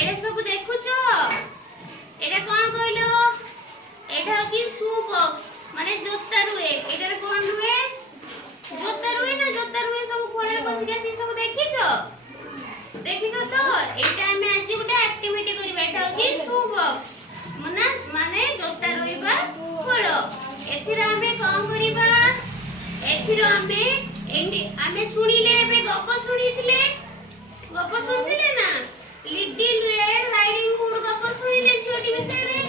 एडे सब देखुछो एटा कोन कहलो एटा होची शू बॉक्स माने जोता रुए एटार कोन रुए जोता रुए ना जोता रुए सब खोले बसी के सब देखिछो तो एटा हम आज गोटे एक्टिविटी करबा एटा होची शू बॉक्स माने जोता रुइबा खोलो एथिर हमें कोन करबा एथिर हमें सुनिले बे गप सुनिथिले ना लिटिल रेड राइडिंग हुड गप सुनिले छोटी विषय रे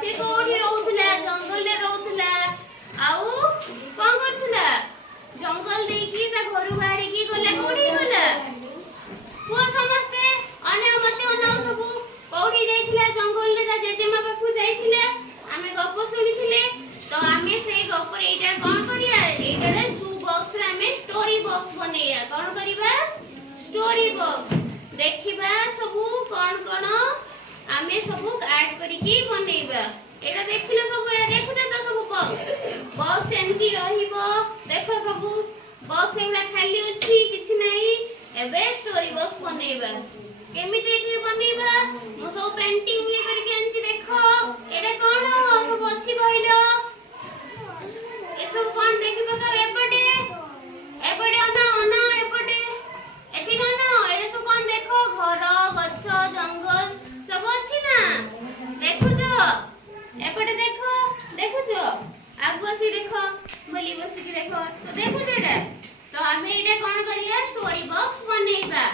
से कोठी रहउथला जंगल रे रहउथला आउ कोन करथला जंगल देखि ता घर बाहर की गला कोठी गला को समझते अने मते अनाउ सब कोठी जाइथिला जंगल रे ता जेजेमा पाखु जाइथिला हमें गप सुनिथिले तो हमें से गप रे एटा कोन करिया एटा रे शू बॉक्स रे हमें स्टोरी बॉक्स बनेया कोन करिबा स्टोरी बॉक्स देखिबा सबु कोन आमे सबु ऐड करिकी बनेइबा एटा देखिलो सबु एटा देखुते तो सबु बॉक्स एंती रहिबो देखो सबु बॉक्स एला खाली अछि किछि नाही एबे स्टोरी बॉक्स बनेइबा केमिति एठी बनेइबा मो सब पेंटिंग ये करके आंची देखो एटा कोन सब अछि कहलो ए सब कोन देखि पका एपटे अना एपटे एठी कोन एटा सब कोन देखो घर गछ जंगल सब अछि ना देखुछो एपटे देखुछो आगु आसी देखो बोली बसी के देखो तो देखुछो एटा तो हमें एटा कोन करिया स्टोरी बॉक्स बनेइबा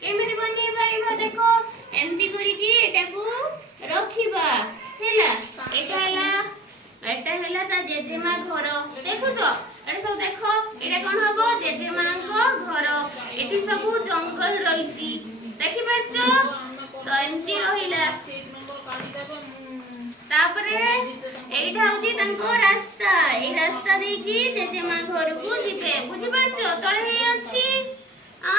केमिति बनेइबा एबा देखो एंती करी की एटा को रखिबा हैला एटा हैला ता जेजेमा घर देखुछो एटा सब देखो एटा कोन हबो जेजेमा को घर एठी सब जंगल रहिची देखि परछो तो एंती रहिला तापरे एटा होची तंको रास्ता ए रास्ता देखि जेजेमा घर को जिबे बुझि परछो तळे हे अछि आ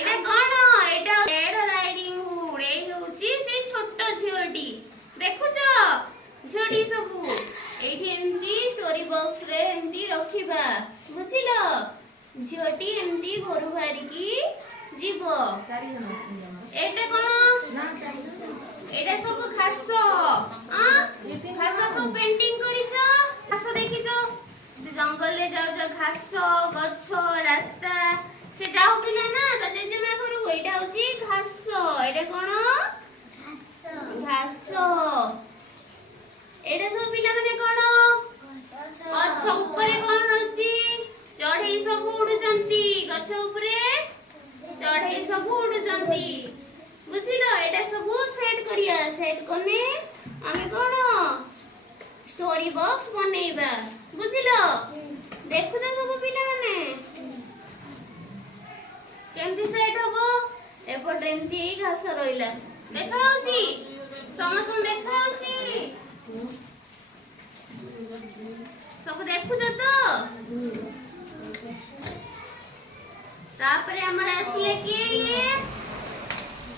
एटा कोन एटा रेड राइडिंग हुड ए होची से छोटो झियोटी देखुछो झियोटी सबु एठी एंती स्टोरी बॉक्स रे एंती रखिबा बुझिलो झियोटी एंती घरु बाहरी की जीवो एटा कोन एटा सब घास घास सब पेंटिंग करिछो घास देखिछो से जंगल ले जाउ घास गछ रास्ता से जाउतिला ना त जेजेमा घरु एटा होची घास एटा कोन घास एटा सब पिला माने कोन गछ ऊपर कोन होची चढ़ई सब उडुचंती गछ ऊपर चढ़ई सब उडुचंती बुझिलो एटा सब सेट करिया सेट कोने हमें कोन स्टोरी बॉक्स बनेइबा बुझिलो देखु त सब पिला माने केमती सेट होबो एपट एंती घास रहिला देखा होची समस्त देखा होची सब देखु तो तापरे हमर आसले के ये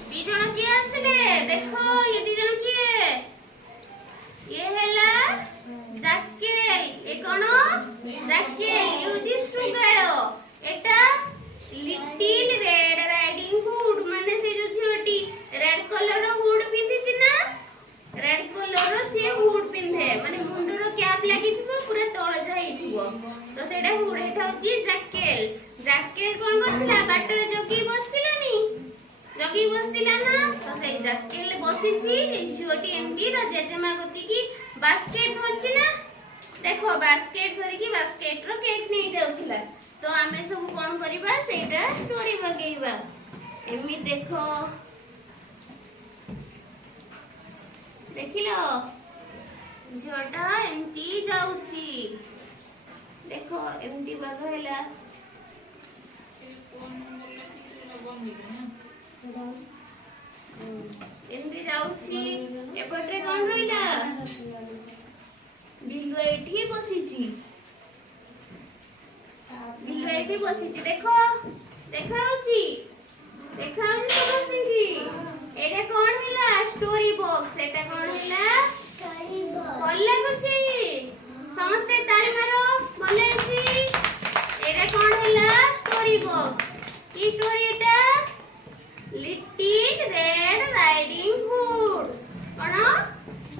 बीजण के आसले देखो ये बीजण के ये हैला जाकेल ए कोन जाकेल यूजी सुगाड़ो एटा लिटिल रेड राइडिंग हुड माने से जो छोटी रेड कलर हुड पिंधिची ना रेड कलर से हुड पिंधे माने मुंडरो कैप लागिथिबो पूरा तळ जाइथिबो तो सेटा हुड एटा होची जाकेल कोन करथिला बाटर जोगी बसतिला ना तो से जाकेल बसिची छोटी एंटी रा जेजेमा गति की बास्केट धरची ना देखो बास्केट धरी की बास्केट रो केक नै जाउथिला तो हमें सब कोन करिबा सेटा स्टोरी बगेइबा एमी देखो देखिलो झोटा एंटी जाउची देखो एमटी बगैला एमटी जाउची एपटरे कोन रहिला बिल्लू एठी बसिची देखो देखा होची समझती की एटा कोन हैला स्टोरी बॉक्स एटा कोन हैला स्टोरी बॉक्स भल लागुची समस्ते ताली मारो भले अछि एटा कोन हैला स्टोरी बॉक्स की स्टोरी एटा लिटिल रेड ରାଇଡିଂ ହୁଡ୍ କଣ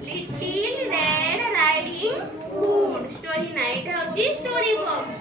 little red riding hood story ନା ଏଇଟା ହଉଛି ଷ୍ଟୋରି ବକ୍ସ।